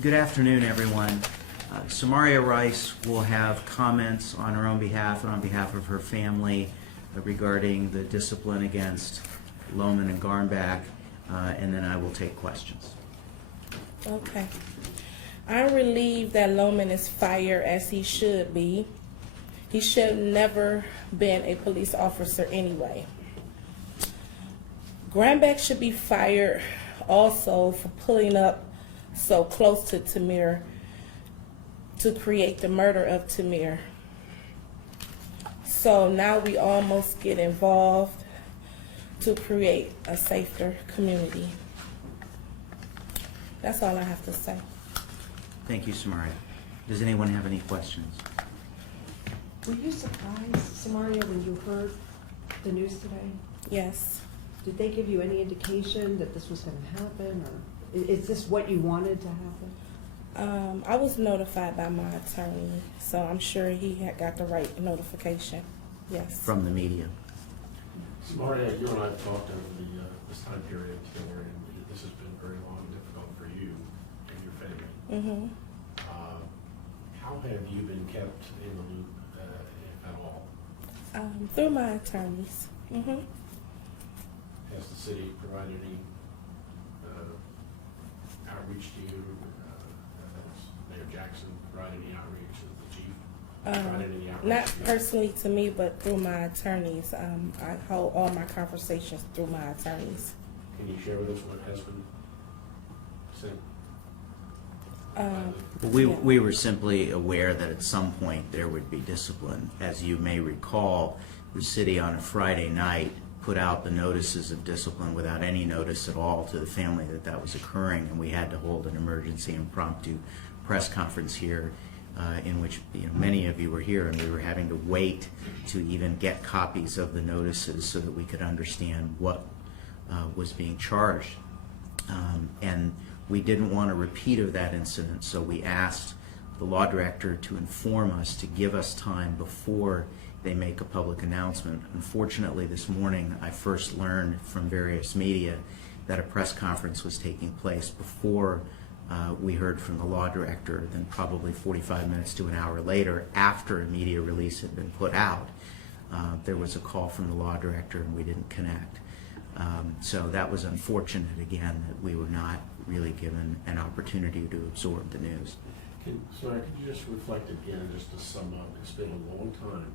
Good afternoon, everyone. Samaria Rice will have comments on her own behalf and on behalf of her family regarding the discipline against Loehmann and Garmback, and then I will take questions. Okay. I'm relieved that Loehmann is fired, as he should be. He should never been a police officer anyway. Garmback should be fired also for pulling up so close to Tamir to create the murder of Tamir. So now we almost get involved to create a safer community. That's all I have to say. Thank you, Samaria. Does anyone have any questions? Were you surprised, Samaria, when you heard the news today? Yes. Did they give you any indication that this was going to happen, or is this what you wanted to happen? I was notified by my attorney, so I'm sure he had got the right notification. Yes. From the media. Samaria, you and I have talked over this time period together, and this has been very long and difficult for you and your family. Mm-hmm. How have you been kept in the loop, if at all? Through my attorneys. Mm-hmm. Has the city provided any outreach to you? Has Mayor Jackson provided any outreach? Has the chief provided any outreach? Not personally to me, but through my attorneys. I hold all my conversations through my attorneys. Can you share with us what has been sent? We were simply aware that at some point there would be discipline. As you may recall, the city on a Friday night put out the notices of discipline without any notice at all to the family that that was occurring, and we had to hold an emergency impromptu press conference here in which many of you were here, and we were having to wait to even get copies of the notices so that we could understand what was being charged. And we didn't want a repeat of that incident, so we asked the law director to inform us, to give us time before they make a public announcement. Unfortunately, this morning I first learned from various media that a press conference was taking place before we heard from the law director. Then probably 45 minutes to an hour later, after a media release had been put out, there was a call from the law director and we didn't connect. So that was unfortunate, again, that we were not really given an opportunity to absorb the news. Sorry, could you just reflect again, just to sum up? It's been a long time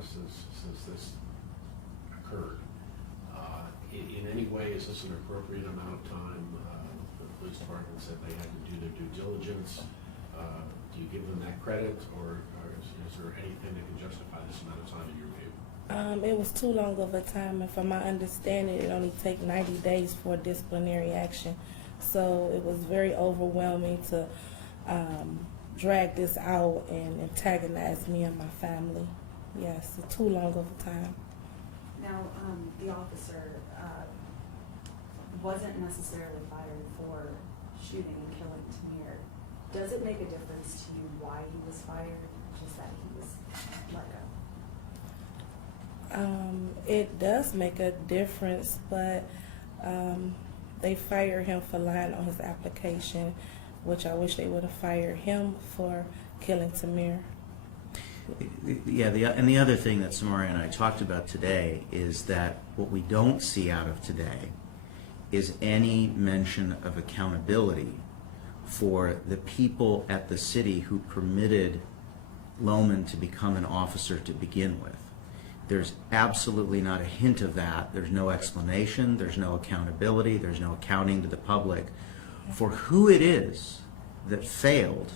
since this occurred. In any way, is this an appropriate amount of time? The police department said they had to do their due diligence. Do you give them that credit, or is there anything that can justify this amount of time in your view? It was too long of a time, and from my understanding, it only takes 90 days for disciplinary action. So it was very overwhelming to drag this out and antagonize me and my family. Yes, too long of a time. Now, the officer wasn't necessarily fired for shooting and killing Tamir. Does it make a difference to you why he was fired, just that he was let go? It does make a difference, but they fired him for lying on his application, which I wish they would have fired him for killing Tamir. Yeah, and the other thing that Samaria and I talked about today is that what we don't see out of today is any mention of accountability for the people at the city who permitted Loehmann to become an officer to begin with. There's absolutely not a hint of that. There's no explanation, there's no accountability, there's no accounting to the public for who it is that failed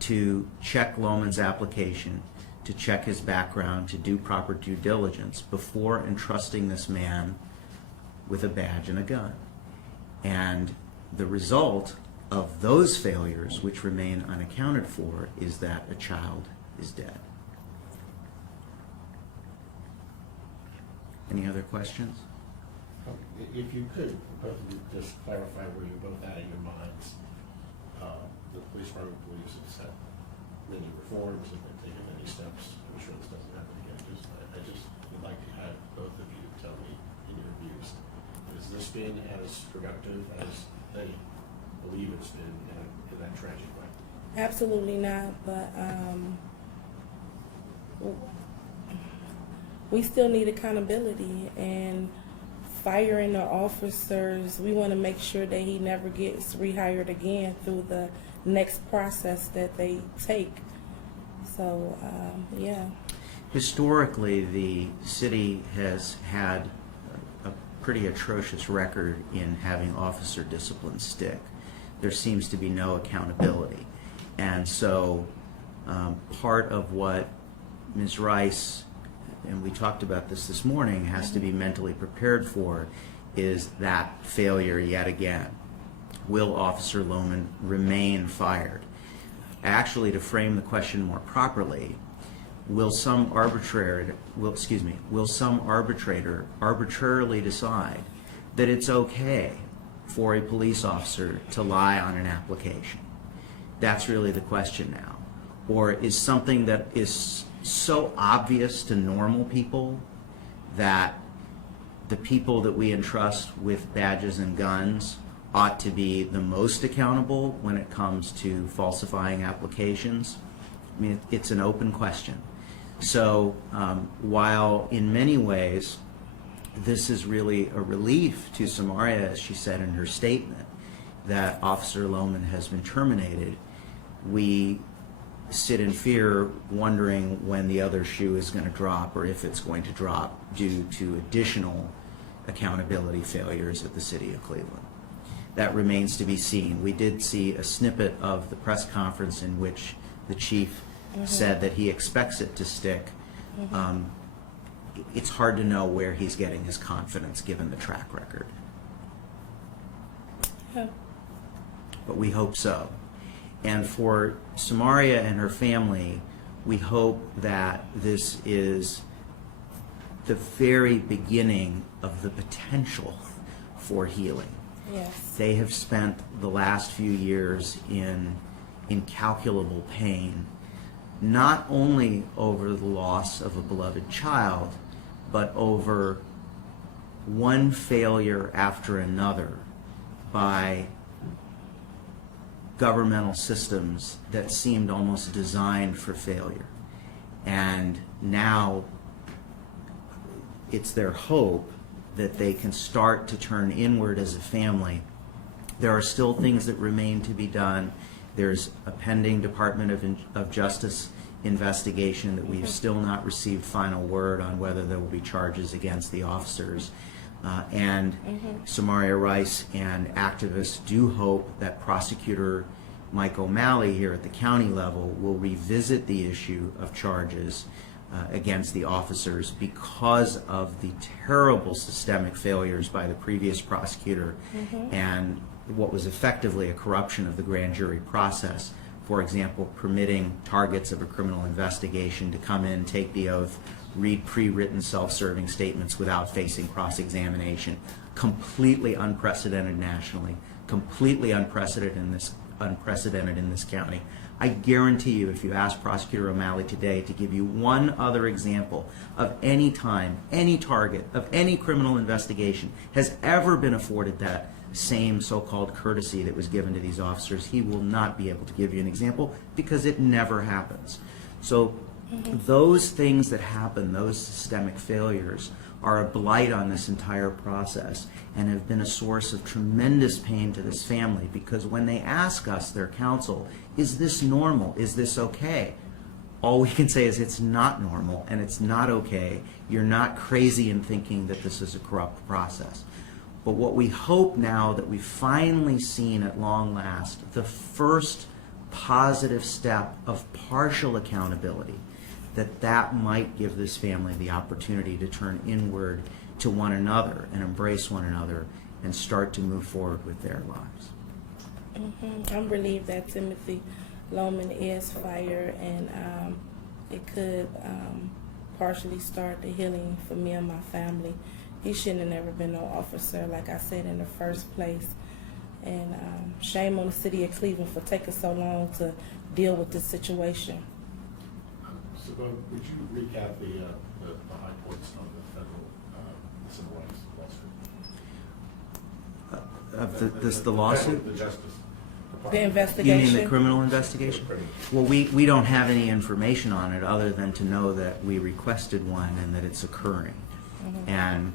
to check Loehmann's application, to check his background, to do proper due diligence before entrusting this man with a badge and a gun. And the result of those failures, which remain unaccounted for, is that a child is dead. Any other questions? If you could, both of you just clarify where you're both at in your minds. The police department believes it's had many reforms and been taken many steps. I'm sure this doesn't happen again. I just would like to have both of you tell me in your views. Has this been as productive as they believe it's been in that tragic way. Absolutely not, but we still need accountability, and firing the officers, we want to make sure that he never gets rehired again through the next process that they take. So, yeah. Historically, the city has had a pretty atrocious record in having officer discipline stick. There seems to be no accountability. And so part of what Ms. Rice, and we talked about this morning, has to be mentally prepared for is that failure yet again. Will Officer Loman remain fired? Actually, to frame the question more properly, will some arbitrator arbitrarily decide that it's okay for a police officer to lie on an application? That's really the question now. Or is something that is so obvious to normal people that the people that we entrust with badges and guns ought to be the most accountable when it comes to falsifying applications? I mean, it's an open question. So while in many ways this is really a relief to Samaria, as she said in her statement, that Officer Loman has been terminated, we sit in fear wondering when the other shoe is going to drop, or if it's going to drop due to additional accountability failures at the city of Cleveland. That remains to be seen. We did see a snippet of the press conference in which the chief said that he expects it to stick. It's hard to know where he's getting his confidence given the track record. Yeah. But we hope so. And for Samaria and her family, we hope that this is the very beginning of the potential for healing. Yes. They have spent the last few years in incalculable pain, not only over the loss of a beloved child, but over one failure after another by governmental systems that seemed almost designed for failure. And now it's their hope that they can start to turn inward as a family. There are still things that remain to be done. There's a pending Department of Justice investigation that we've still not received final word on whether there will be charges against the officers. Samaria Rice and activists do hope that Prosecutor Mike O'Malley here at the county level will revisit the issue of charges against the officers because of the terrible systemic failures by the previous prosecutor and what was effectively a corruption of the grand jury process. For example, permitting targets of a criminal investigation to come in, take the oath, read pre-written self-serving statements without facing cross-examination. Completely unprecedented nationally, completely unprecedented in this county. I guarantee you, if you ask Prosecutor O'Malley today to give you one other example of any time, any target of any criminal investigation has ever been afforded that same so-called courtesy that was given to these officers, he will not be able to give you an example because it never happens. So those things that happen, those systemic failures, are a blight on this entire process and have been a source of tremendous pain to this family, because when they ask us, their counsel, is this normal? Is this okay? All we can say is it's not normal and it's not okay. You're not crazy in thinking that this is a corrupt process. But what we hope now that we've finally seen at long last, the first positive step of partial accountability, that might give this family the opportunity to turn inward to one another and embrace one another and start to move forward with their lives. I'm relieved that Timothy Loman is fired, and it could partially start the healing for me and my family. He shouldn't have never been no officer, like I said, in the first place. And shame on the city of Cleveland for taking so long to deal with this situation. So, would you recap the high points of the federal civil rights lawsuit? The lawsuit? The justice. The You investigation. mean the criminal investigation? Well, we don't have any information on it other than to know that we requested one and that it's occurring. And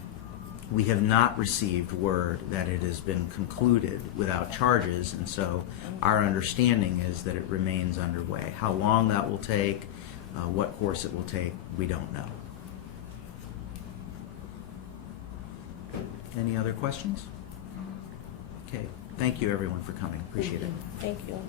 we have not received word that it has been concluded without charges, and so our understanding is that it remains underway. How long that will take, what course it will take, we don't know. Any other questions? Okay, thank you everyone for coming, appreciate it. Thank you.